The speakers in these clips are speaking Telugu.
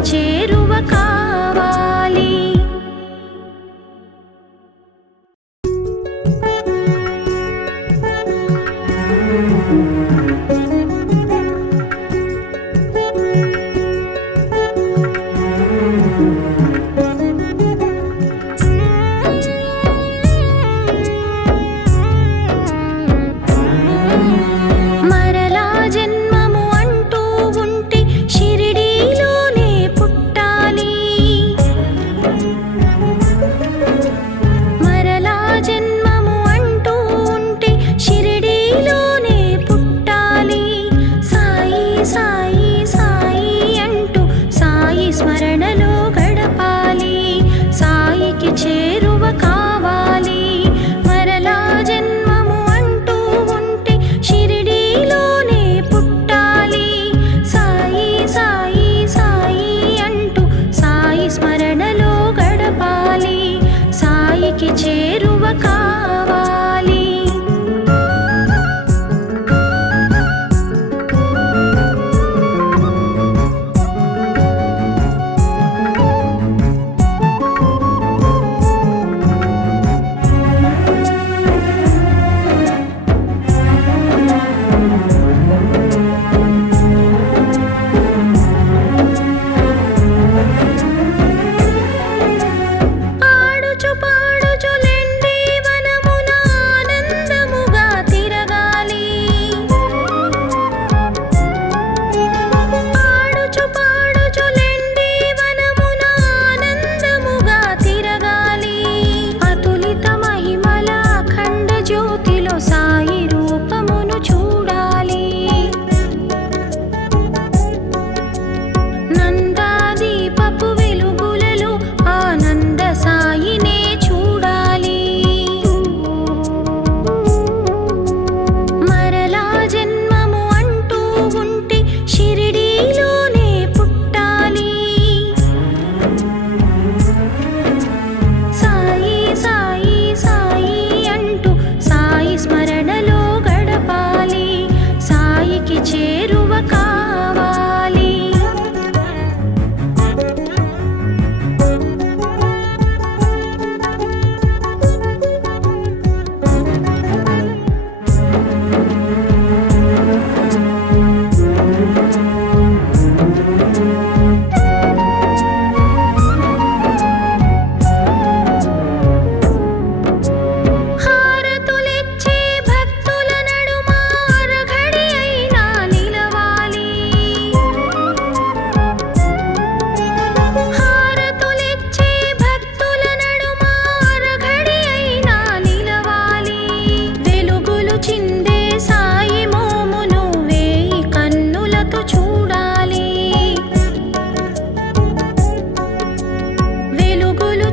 చేరువ కావాలి।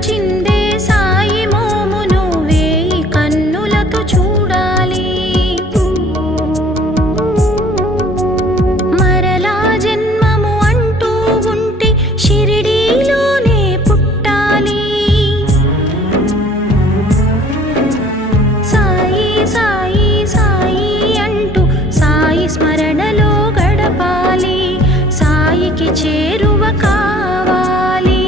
చిందే సాయి మోమును వేయి కన్నులతో చూడాలి. మరలా జన్మము అంటూ ఉంటే షిరిడీలోనే పుట్టాలి. సాయి సాయి సాయి అంటూ సాయి స్మరణలో గడపాలి. సాయికి చేరువ కావాలి.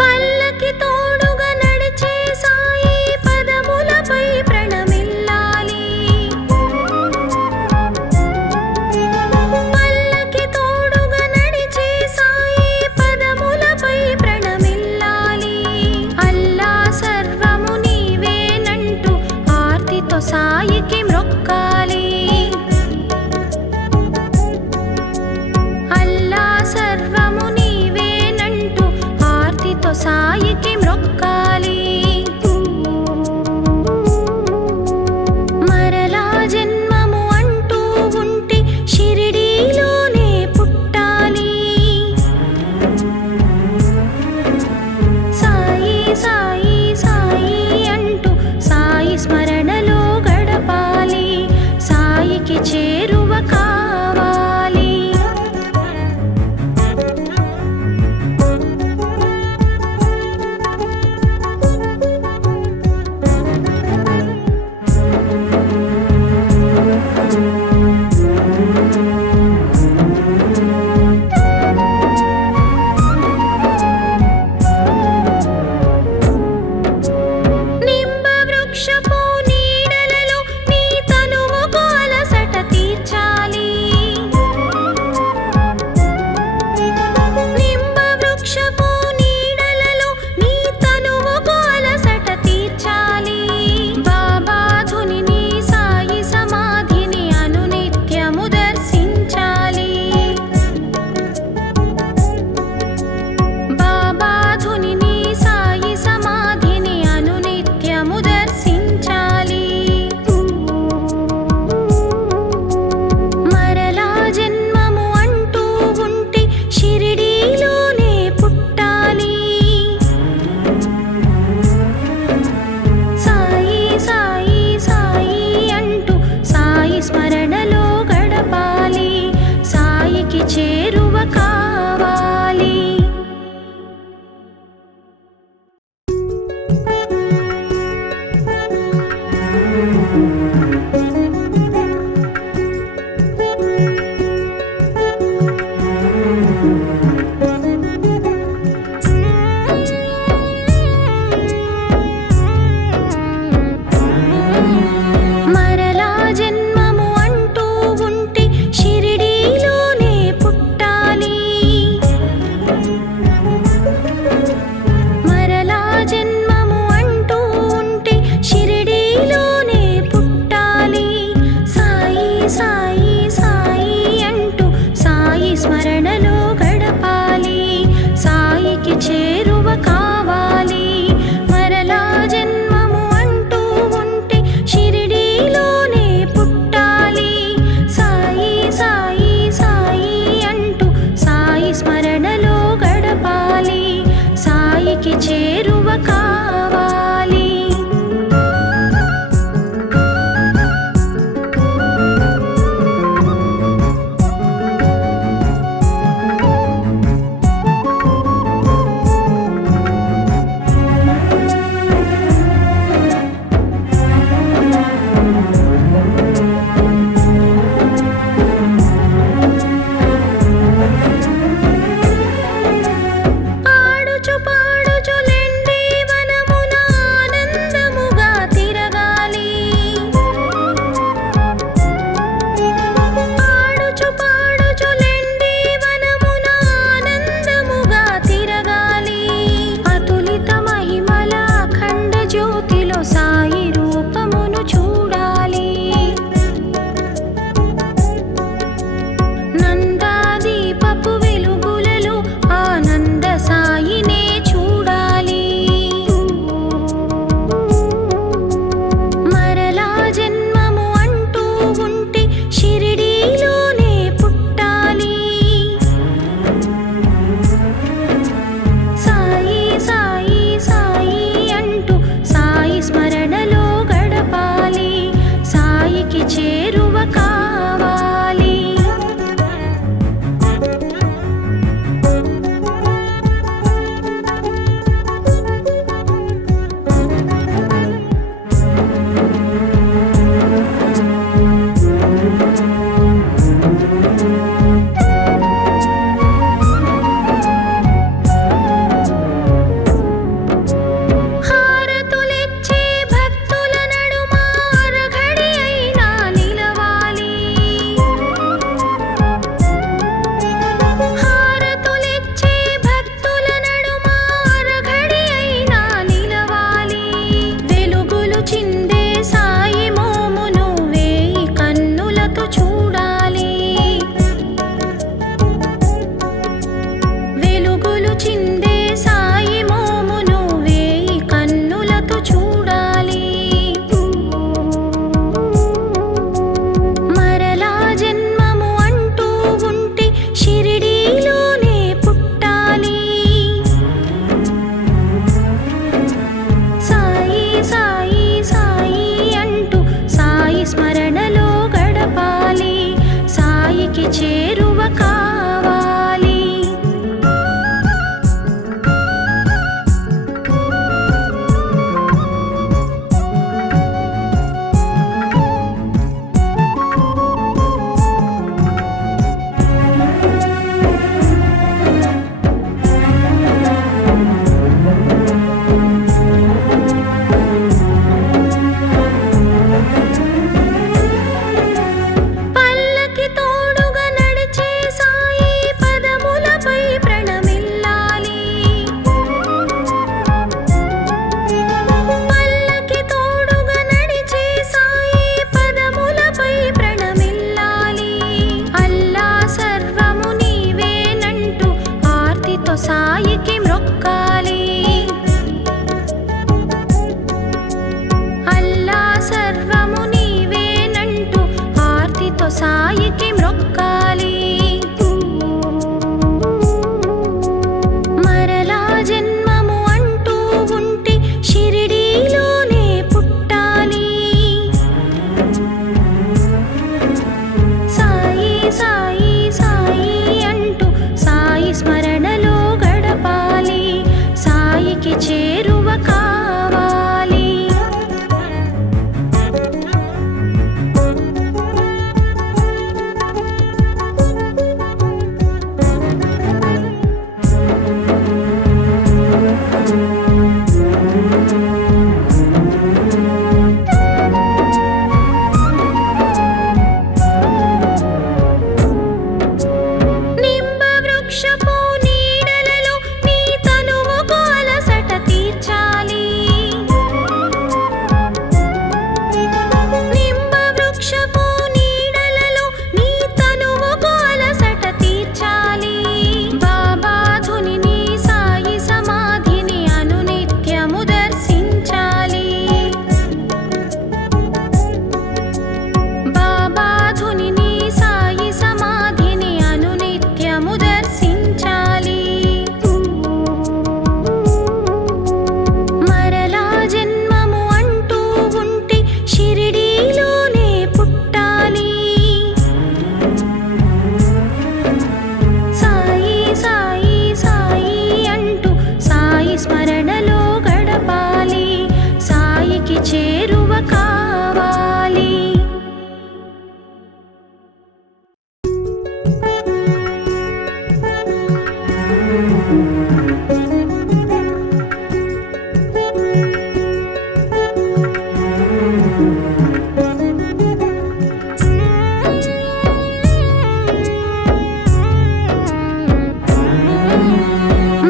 పల్లకి తోడుగా నడిచే సాయి పదములపై ప్రణమిల్లాలి. పల్లకి తోడుగా నడిచే సాయి పదములపై ప్రణమిల్లాలి. అల్లా సర్వము నీవేనంటూ ఆర్తితో సాయికి మ్రొక్కాలి. అల్లా సర్వము నీవేనంటూ ఆర్తితో సాయికి మ్రొక్కాలి. మరలా జన్మము అంటూ ఉంటే షిరిడీలోనే పుట్టాలి. సాయి సాయి సాయి అంటూ సాయి స్మరణలో గడపాలి.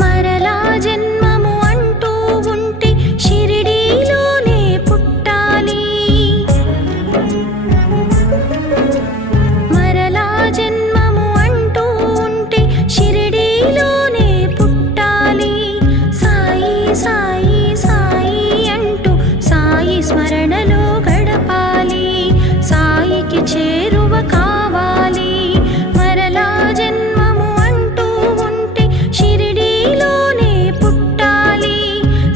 మరలా జన్మము అంటూ ఉంటే షిరిడీలోనే పుట్టాలి. మరలా జన్మము అంటూ ఉంటే షిరిడీలోనే పుట్టాలి. సాయి సాయి సాయి అంటూ సాయి స్మరణలో గడపాలి. సాయికి చేరువ కావాలి. మరలా జన్మము అంటూ ఉంటే షిరిడీలోనే పుట్టాలి.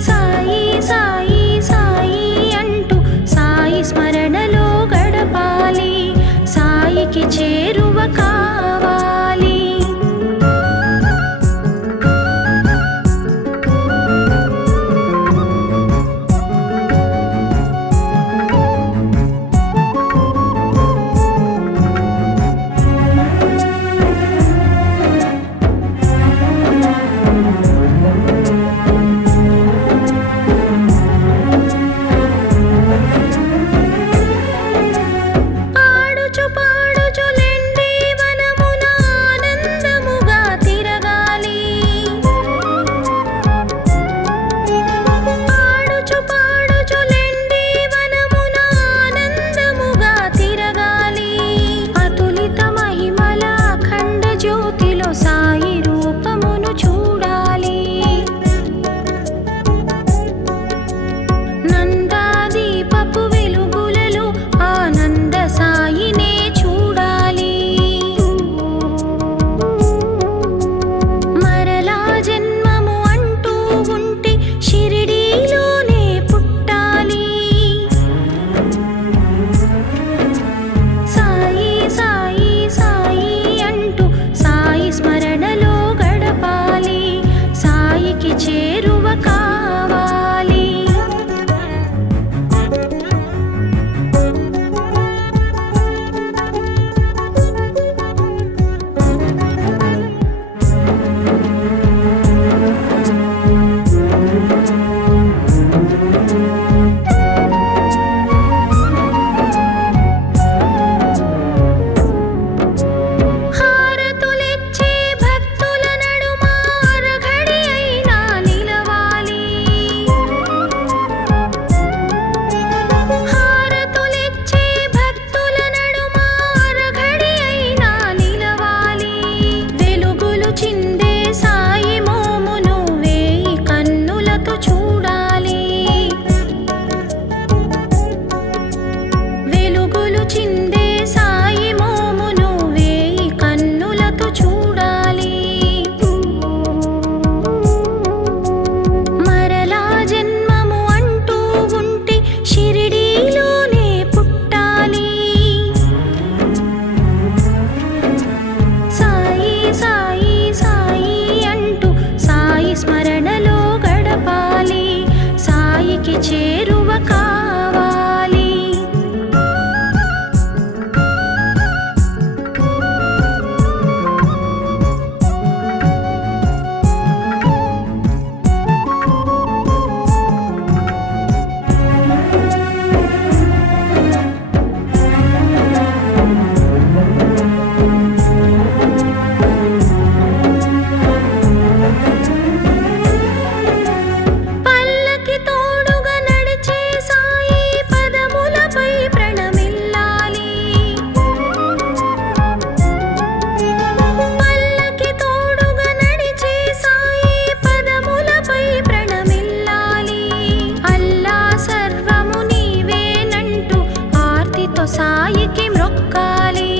సాయి సాయి సాయి అంటూ సాయి స్మరణలో గడపాలి. సాయికి చేరువ కావాలి. ఆడుచు పాడుచు లెండి వనమున ఆనందముగా తిరగాలి. ఆడుచు పాడుచు లెండి వనమున ఆనందముగా తిరగాలి. అతులిత మహిమల అఖండ జ్యోతిలో సాయి రూపమును చూడాలి. నందాదీపపు వెలుగులలో ఆనంద సాయినే చూడాలి. మరలా జన్మము అంటూ ఉంటే షిరిడీలోనే పుట్టాలి. సాయి సాయి సాయి అంటూ సాయి స్మరణలో గడపాలి. సాయికి చేరువ కావాలి. హారతులిచ్చే భక్తుల నడుమ అరఘడి అయినా నిలవాలి. హారతులిచ్చే భక్తుల నడుమ అరఘడి అయినా నిలవాలి. వెలుగులు చిందే సాయి మోమును వేయి కన్నులతో చూడాలి. వెలుగులు చిందే సాయి మోమును వేయి కన్నులతో చూడాలి. మరలా జన్మము అంటూ ఉంటే షిరిడీలోనే పుట్టాలి. సాయి సాయి సాయి అంటూ సాయి స్మరణలో గడపాలి. సాయికి చేరువ కావాలి. మరలా జన్మము అంటూ ఉంటే షిరిడీలోనే పుట్టాలి. సాయి సాయి సాయి అంటూ సాయి స్మరణలో గడపాలి. సాయికి చేరువ కావాలి. మరలా జన్మము అంటూ ఉంటే షిరిడీలోనే పుట్టాలి. సాయి సాయి సాయి అంటూ సాయి స్మరణలో గడపాలి. సాయికి చేరువ కావాలి. పల్లకి తోడుగా నడిచే సాయి పదములపై ప్రణమిల్లాలి. పల్లకి తోడుగా నడిచే సాయి పదములపై ప్రణమిల్లాలి. అల్లా సర్వము నీవేనంటూ ఆర్తితో సాయికి మ్రొక్కాలి.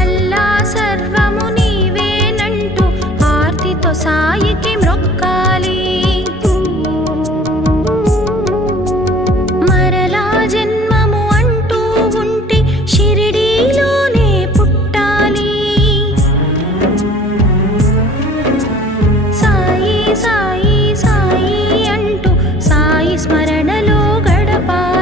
అల్లా సర్వము నీవేనంటూ ఆర్తితో సాయికి మ్రొక్కాలి. మరలా జన్మము అంటూ ఉంటే షిరిడీలోనే పుట్టాలి. సాయి సాయి సాయి అంటూ సాయి స్మరణలో గడపాలి.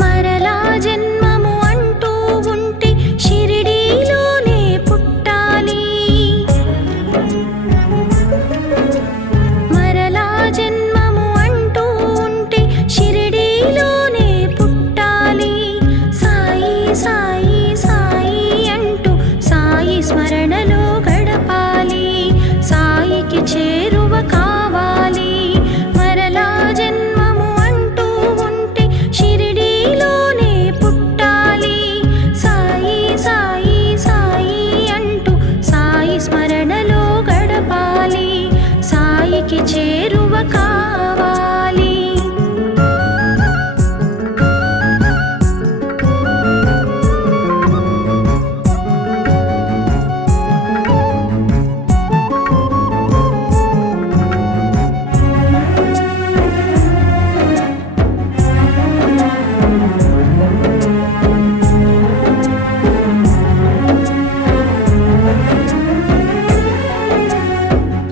మరలా జన్మము అంటూ ఉంటే షిరిడీలోనే పుట్టాలి. మరలా జన్మము అంటూ ఉంటే షిరిడీలోనే పుట్టాలి. సాయి సాయి సాయి అంటూ సాయి స్మరణలో గడపాలి. సాయికి చేరువ కావాలి. మరలా జన్మము అంటూ ఉంటే షిరిడీలోనే పుట్టాలి. సాయి సాయి సాయి అంటూ సాయి స్మరణలో గడపాలి. సాయికి చేరువ కావాలి.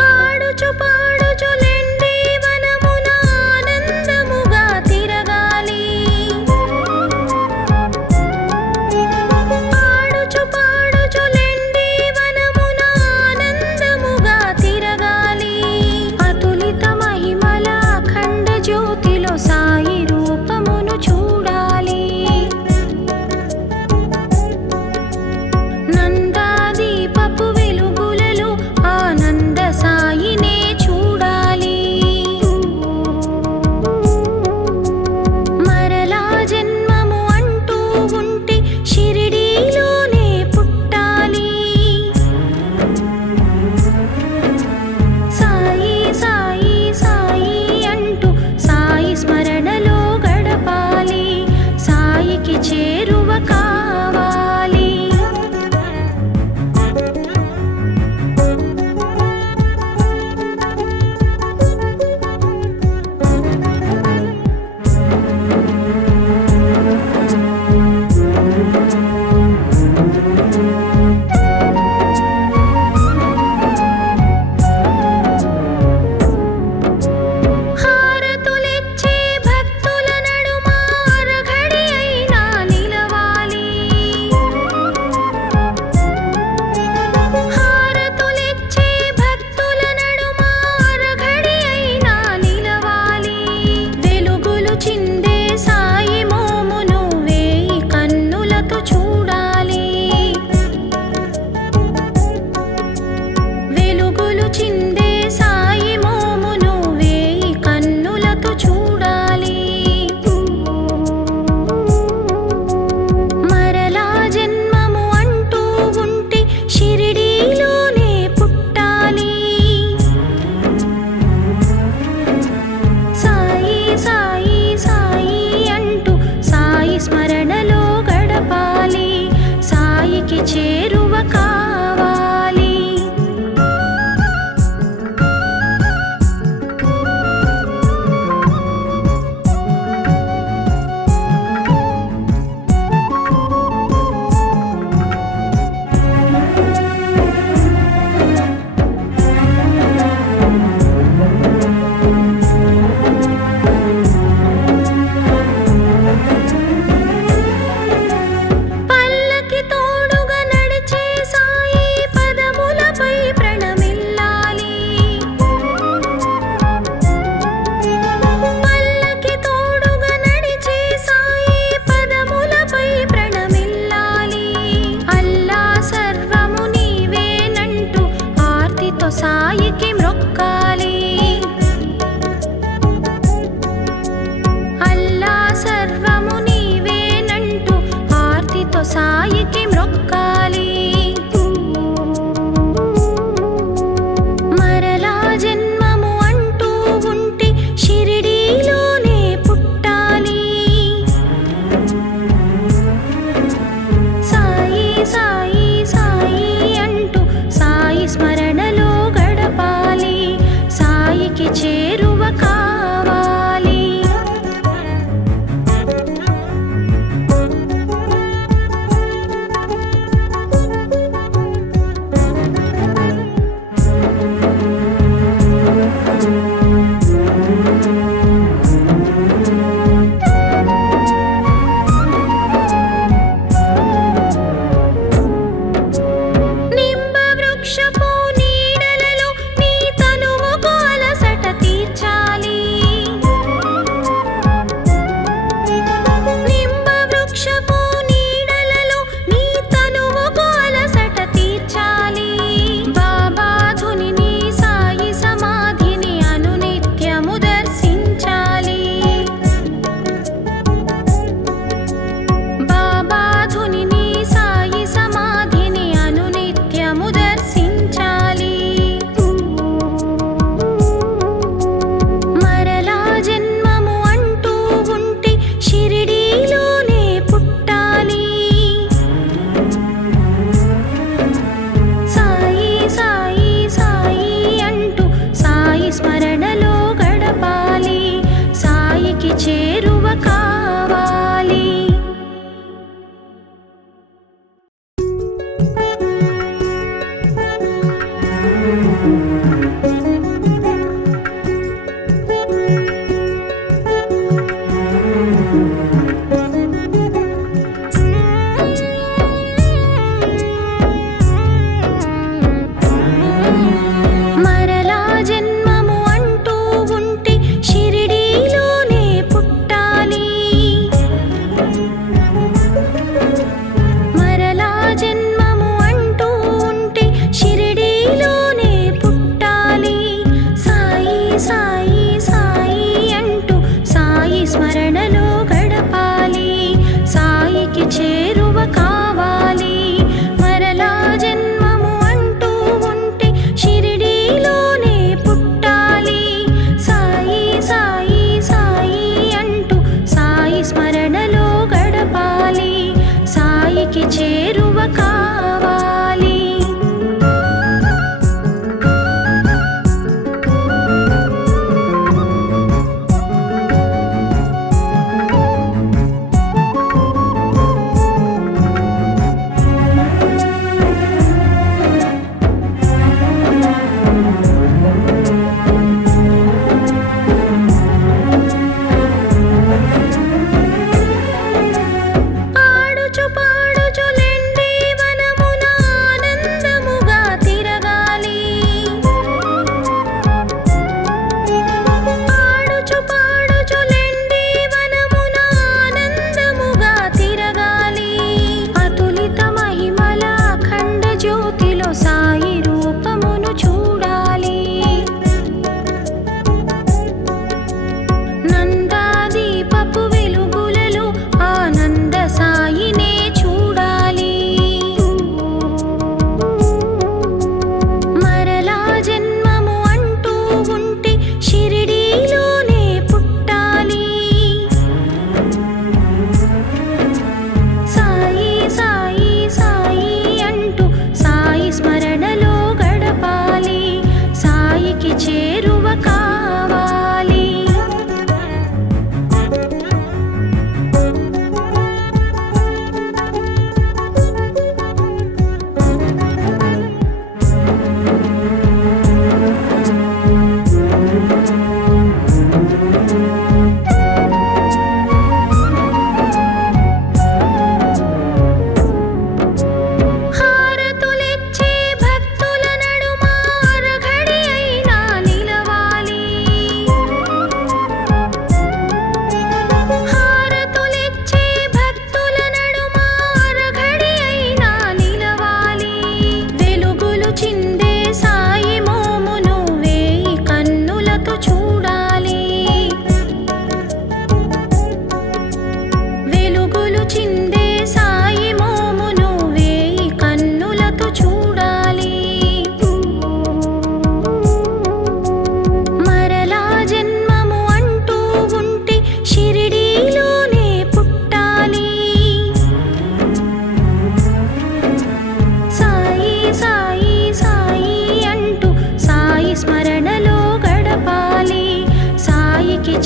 ఆడుచు పాడుచు లెండి వనమున ఆనందముగా తిరగాలి. ఆడుచు పాడుచు లెండి వనమున ఆనందముగా తిరగాలి. అతులిత మహిమల అఖండ జ్యోతిలో సాయి రూపమును చూడాలి. నందాదీపపు వెలుగులలో ఆనంద సాయినే చూడాలి. మరలా జన్మము అంటూ ఉంటే షిరిడీలోనే పుట్టాలి. సాయి సాయి సాయి అంటూ సాయి స్మరణలో గడపాలి. సాయికి చేరువ కావాలి. హారతులిచ్చే భక్తుల నడుమ అరఘడి అయినా నిలవాలి. హారతులిచ్చే భక్తుల నడుమ అరఘడి అయినా నిలవాలి. వెలుగులు చిందే సాయి మోమును వేయి కన్నులతో చూడాలి. వెలుగులు చిందే సాయి మోమును వేయి కన్నులతో చూడాలి. మరలా జన్మము అంటూ ఉంటే షిరిడీలోనే పుట్టాలి. సాయి సాయి సాయి అంటూ సాయి స్మరణలో గడపాలి. సాయికి చేరువ కావాలి. మరలా జన్మము అంటూ ఉంటే షిరిడీలోనే పుట్టాలి. సాయి సాయి సాయి అంటూ సాయి స్మరణలో గడపాలి. సాయికి చేరువ కావాలి. మరలా జన్మము అంటూ ఉంటే షిరిడీలోనే పుట్టాలి. సాయి సాయి సాయి అంటూ సాయి స్మరణలో గడపాలి. సాయికి చేరువ కావాలి. పల్లకి తోడుగా నడిచే సాయి పదములపై ప్రణమిల్లాలి. పల్లకి తోడుగా నడిచే సాయి పదములపై ప్రణమిల్లాలి. అల్లా సర్వము నీవేనంటూ ఆర్తితో సాయికి మ్రొక్కాలి. అల్లా సర్వము నీవేనంటూ ఆర్తితో సాయికి మ్రొక్కాలి. మరలా జన్మము అంటూ ఉంటే షిరిడీలోనే పుట్టాలి. సాయి సాయి సాయి అంటూ సాయి స్మరణలో గడపాలి.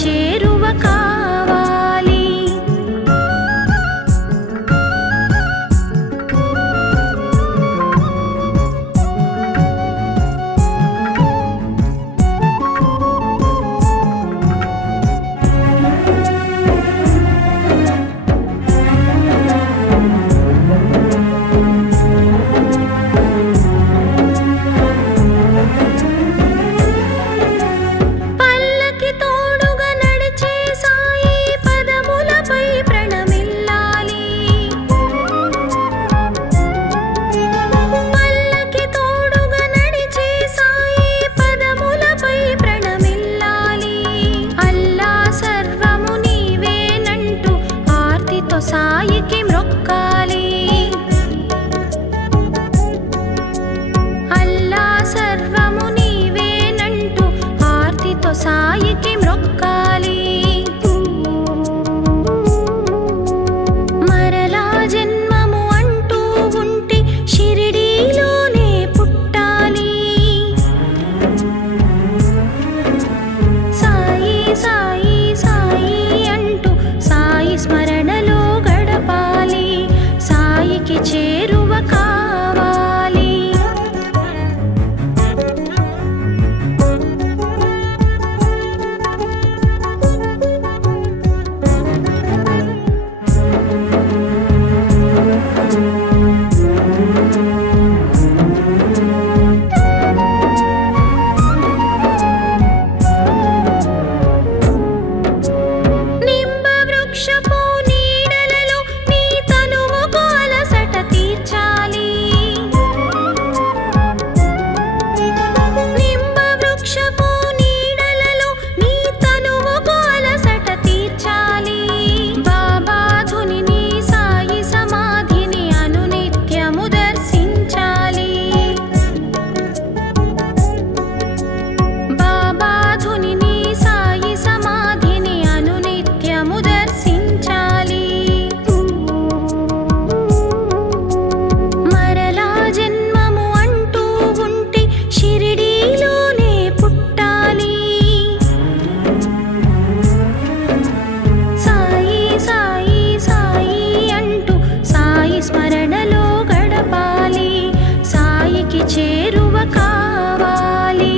చేరువ కావాలి. పల్లకి తోడుగా నడిచే సాయి పదములపై ప్రణమిల్లాలి. పల్లకి తోడుగా నడిచే సాయి పదములపై ప్రణమిల్లాలి. అల్లా సర్వము నీవేనంటూ ఆర్తితో సాయికి మ్రొక్కాలి. అల్లా సర్వము నీవేనంటూ ఆర్తితో సాయికి మ్రొక్కాలి. మరలా జన్మము అంటూ ఉంటే షిరిడీలోనే పుట్టాలి. సాయి సాయి సాయి అంటూ సాయి స్మరణలో గడపాలి. సాయికి చేరువ కావాలి. నింబ వృక్షపు నీడలలో నీ తనువుకు అలసట తీర్చాలి. నింబ వృక్షపు నీడలలో నీ తనువుకు అలసట తీర్చాలి. బాబా ధునిని సాయి సమాధిని అనునిత్యము దర్శించాలి. బాబా ధునిని సాయి సమాధిని అనునిత్యము దర్శించాలి. మరలా జన్మము అంటూ ఉంటే షిరిడీలోనే పుట్టాలి. సాయి సాయి సాయి అంటూ సాయి స్మరణలో గడపాలి. సాయికి చేరువ కావాలి.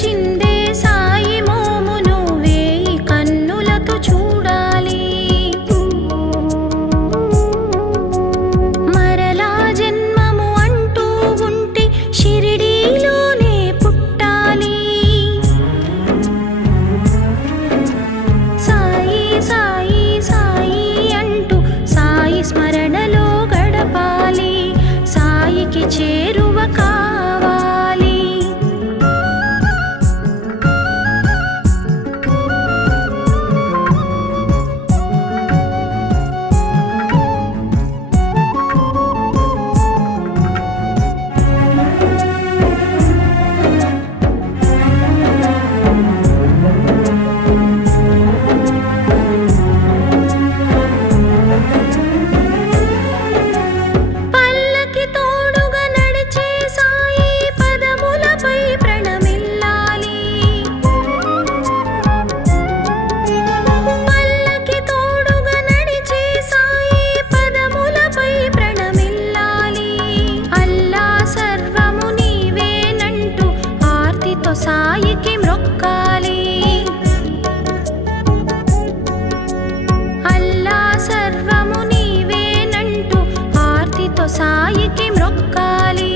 చిందే సాయి మోమును వేయి కన్నులతో చూడాలి. మరలా జన్మము అంటూ ఉంటే షిరిడీలోనే పుట్టాలి. సాయి సాయి సాయి అంటూ సాయి స్మరణలో గడపాలి. సాయికి చేరువ కావాలి. పల్లకి తోడుగా నడిచే సాయి పదములపై ప్రణమిల్లాలి. పల్లకి తోడుగా నడిచే సాయి పదములపై ప్రణమిల్లాలి. అల్లా సర్వము నీవేనంటూ ఆర్తితో సాయికి మ్రొక్కాలి. అల్లా సర్వము నీవేనంటూ ఆర్తితో సాయికి మ్రొక్కాలి.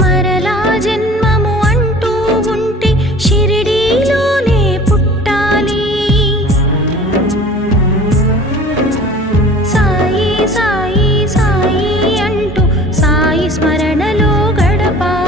మరలా జన్మము అంటూ ఉంటే షిరిడీలోనే పుట్టాలి. సాయి సాయి సాయి అంటూ సాయి స్మరణలో గడపాలి.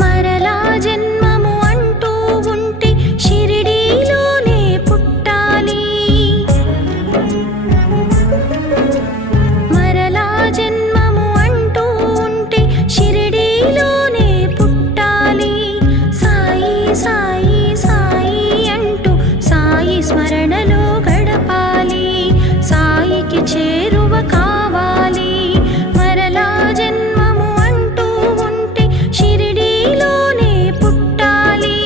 మరలా జన్మము అంటూ ఉంటే షిరిడీలోనే పుట్టాలి. మరలా జన్మము అంటూ ఉంటే షిరిడీలోనే పుట్టాలి. సాయి సాయి సాయి అంటూ సాయి స్మరణలో గడపాలి. సాయికి చేరువ కావాలి. మరలా జన్మము అంటూ ఉంటే షిరిడీలోనే పుట్టాలి.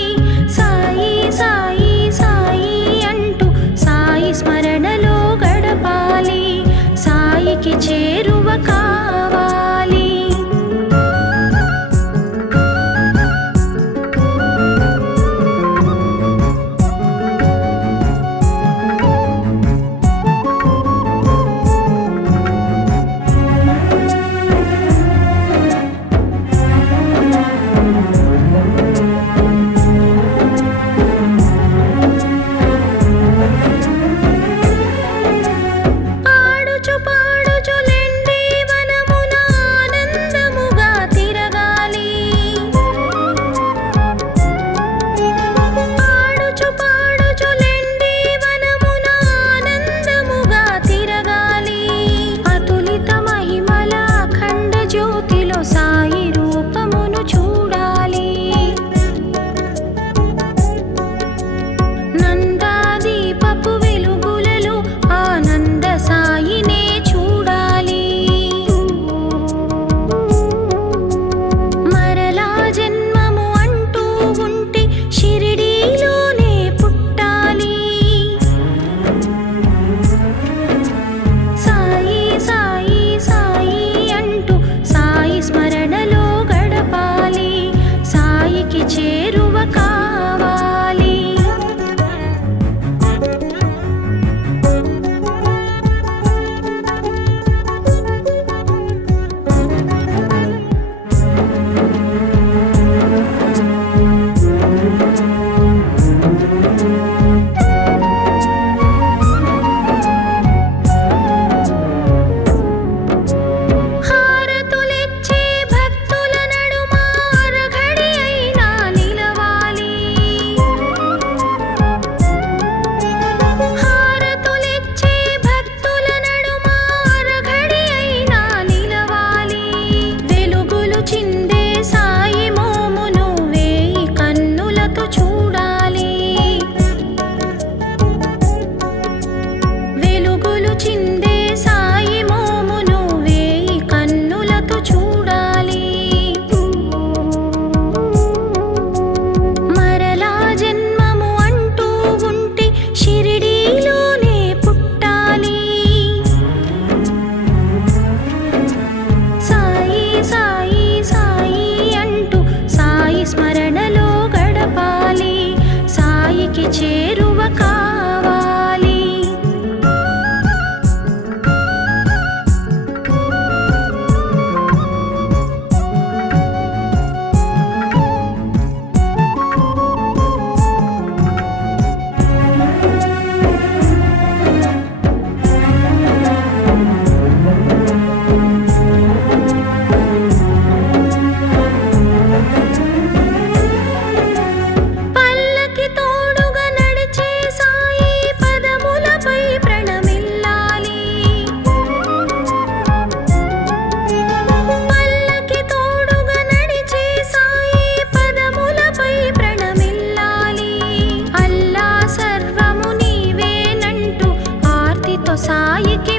సాయి సాయి సాయి అంటూ సాయి స్మరణలో గడపాలి. సాయికి చేరువ కావాలి. ఆడుచు పాడుచు లెండి వనమున ఆనందముగా తిరగాలి. ఆడుచు పాడుచు లెండి వనమున ఆనందముగా తిరగాలి. అతులిత మహిమల అఖండ జ్యోతిలో సాయి రూపమును చూడాలి. నందాదీపపు వెలుగులలో ఆనంద సాయినే చూడాలి. మరలా జన్మము అంటూ ఉంటే షిరిడీలోనే పుట్టాలి. సాయి సాయి సాయి అంటూ సాయి స్మరణలో గడపాలి. సాయికి చేరువ కావాలి. హారతులిచ్చే భక్తుల నడుమ అరఘడి అయినా నిలవాలి. హారతులిచ్చే భక్తుల నడుమ అరఘడి అయినా నిలవాలి. వెలుగులు చిందే సాయి మోమును వేయి కన్నులతో చూడాలి. వెలుగులు చిందే సాయి మోమును వేయి కన్నులతో చూడాలి. మరలా జన్మము అంటూ ఉంటే షిరిడీలోనే పుట్టాలి. సాయి సాయి సాయి అంటూ సాయి స్మరణలో గడపాలి. సాయికి చేరువ కావాలి. పల్లకి తోడుగా నడిచే సాయి పదములపై ప్రణమిల్లాలి. పల్లకి తోడుగా నడిచే సాయి పదములపై ప్రణమిల్లాలి. అల్లా సర్వము నీవేనంటూ ఆర్తితో సాయికి